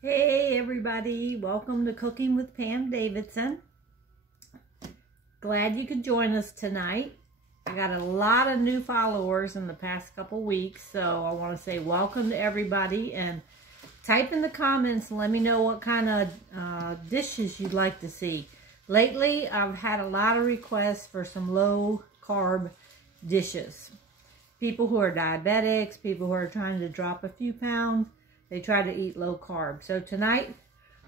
Hey everybody, welcome to Cooking with Pam Davidson. Glad you could join us tonight. I got a lot of new followers in the past couple weeks, so I want to say welcome to everybody, and type in the comments and let me know what kind of dishes you'd like to see. Lately, I've had a lot of requests for some low carb dishes. People who are diabetics, people who are trying to drop a few pounds, they try to eat low carb. So tonight,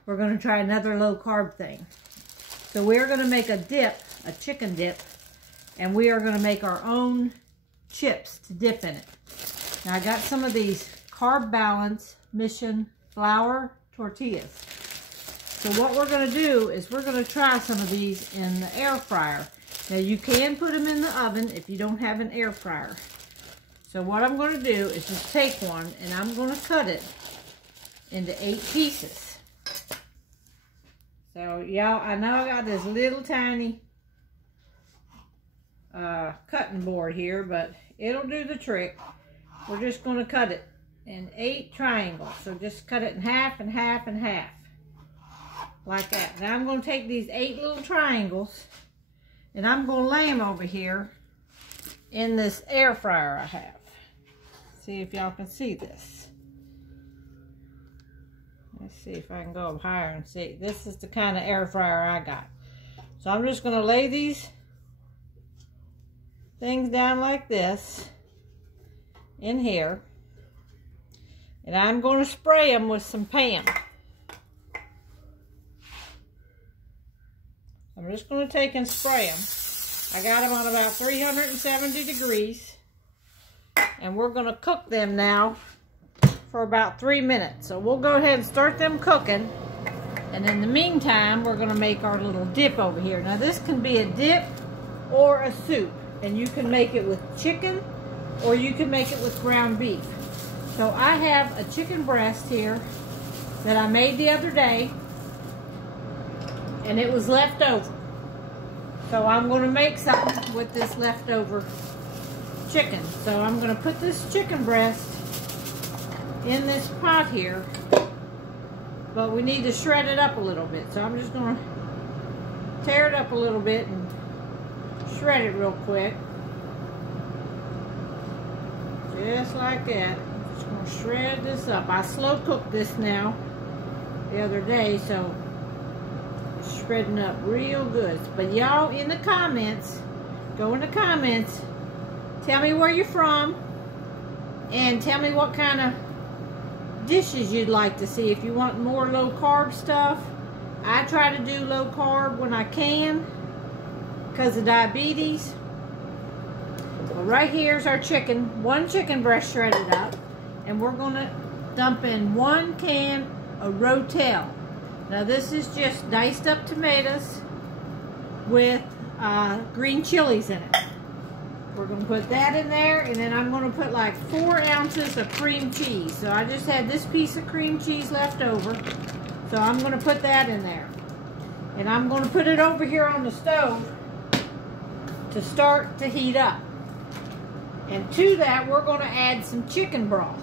we're going to try another low carb thing. So we're going to make a dip, a chicken dip, and we are going to make our own chips to dip in it. Now I got some of these Carb Balance Mission flour tortillas. So what we're going to do is we're going to try some of these in the air fryer. Now you can put them in the oven if you don't have an air fryer. So what I'm going to do is just take one and I'm going to cut it into 8 pieces. So y'all, I know I got this little tiny cutting board here, but it'll do the trick. We're just going to cut it in 8 triangles. So just cut it in half and half and half. Like that. Now I'm going to take these 8 little triangles and I'm going to lay them over here in this air fryer I have. See if y'all can see this. Let's see if I can go up higher and see. This is the kind of air fryer I got. So I'm just going to lay these things down like this in here. And I'm going to spray them with some Pam. I'm just going to take and spray them. I got them on about 370 degrees. And we're going to cook them now for about 3 minutes. So we'll go ahead and start them cooking. And in the meantime, we're going to make our little dip over here. Now this can be a dip or a soup. And you can make it with chicken or you can make it with ground beef. So I have a chicken breast here that I made the other day. And it was left over. So I'm going to make something with this leftover chicken. So I'm going to put this chicken breast in this pot here, but we need to shred it up a little bit. So I'm just going to tear it up a little bit and shred it real quick. Just like that. I'm just going to shred this up. I slow cooked this now the other day, so it's shredding up real good. But y'all in the comments, go in the comments, tell me where you're from, and tell me what kind of dishes you'd like to see. If you want more low carb stuff, I try to do low carb when I can because of diabetes. Well, right here's our chicken, 1 chicken breast shredded up, and we're going to dump in 1 can of Rotel. Now this is just diced up tomatoes with green chilies in it. We're going to put that in there, and then I'm going to put like 4 ounces of cream cheese. So I just had this piece of cream cheese left over, so I'm going to put that in there. And I'm going to put it over here on the stove to start to heat up. And to that, we're going to add some chicken broth.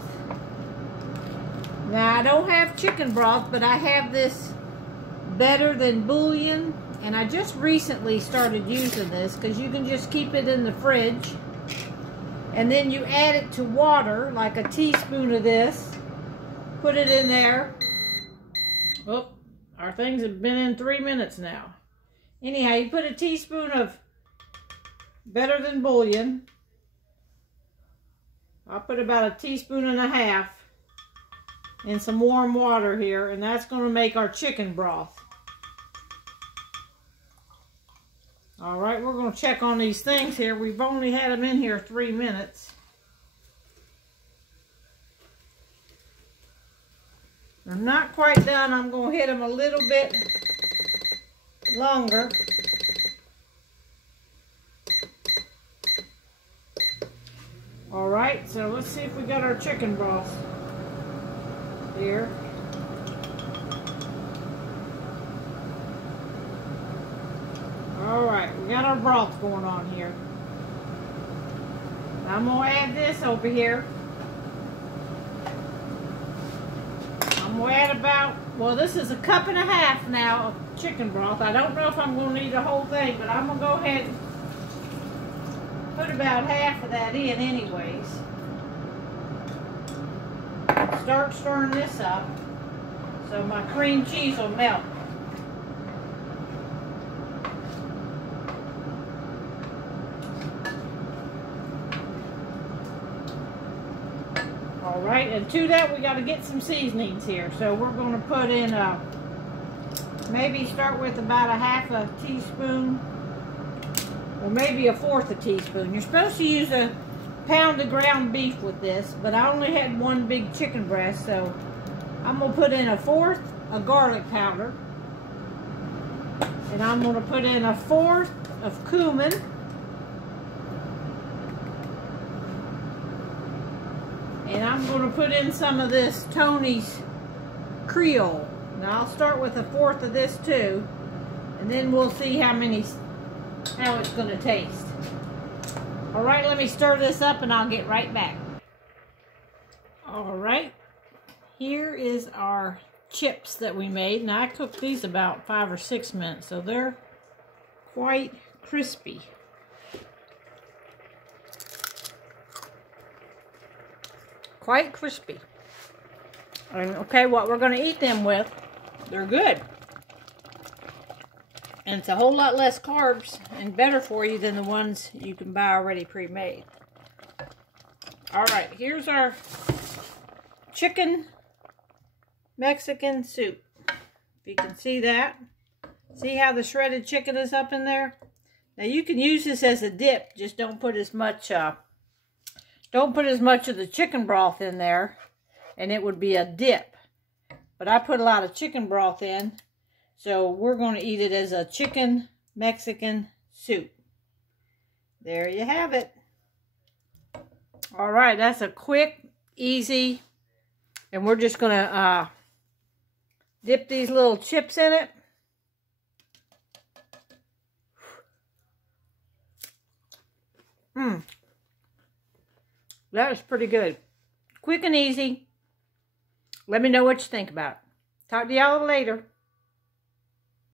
Now, I don't have chicken broth, but I have this Better Than Bouillon. And I just recently started using this because you can just keep it in the fridge. And then you add it to water, like a teaspoon of this. Put it in there. Oh, our things have been in 3 minutes now. Anyhow, you put a teaspoon of Better Than Bouillon. I'll put about 1.5 teaspoons in some warm water here. And that's going to make our chicken broth. All right, we're going to check on these things here. We've only had them in here 3 minutes. They're not quite done. I'm going to hit them a little bit longer. All right, so let's see if we got our chicken broth here. Alright, we got our broth going on here. I'm going to add this over here. I'm I'm at about, well, this is 1.5 cups now of chicken broth. I don't know if I'm going to need the whole thing, but I'm going to go ahead and put about half of that in anyways. Start stirring this up so my cream cheese will melt. Alright, and to that we got to get some seasonings here. So we're going to put in maybe start with about 1/2 teaspoon, or maybe 1/4 teaspoon. You're supposed to use a pound of ground beef with this, but I only had one big chicken breast, so I'm going to put in 1/4 of garlic powder, and I'm going to put in 1/4 of cumin, and I'm going to put in some of this Tony's Creole. Now I'll start with 1/4 of this too, and then we'll see how it's going to taste. Alright, let me stir this up and I'll get right back. Alright, here is our chips that we made. Now I cooked these about 5 or 6 minutes, so they're quite crispy. Quite crispy. And okay, what we're going to eat them with, they're good. And it's a whole lot less carbs and better for you than the ones you can buy already pre-made. Alright, here's our chicken Mexican soup. If you can see that. See how the shredded chicken is up in there? Now you can use this as a dip, just don't put as much of the chicken broth in there, and it would be a dip. But I put a lot of chicken broth in, so we're going to eat it as a chicken Mexican soup. There you have it. Alright, that's a quick, easy, and we're just going to dip these little chips in it. That was pretty good. Quick and easy. Let me know what you think about it. Talk to y'all later.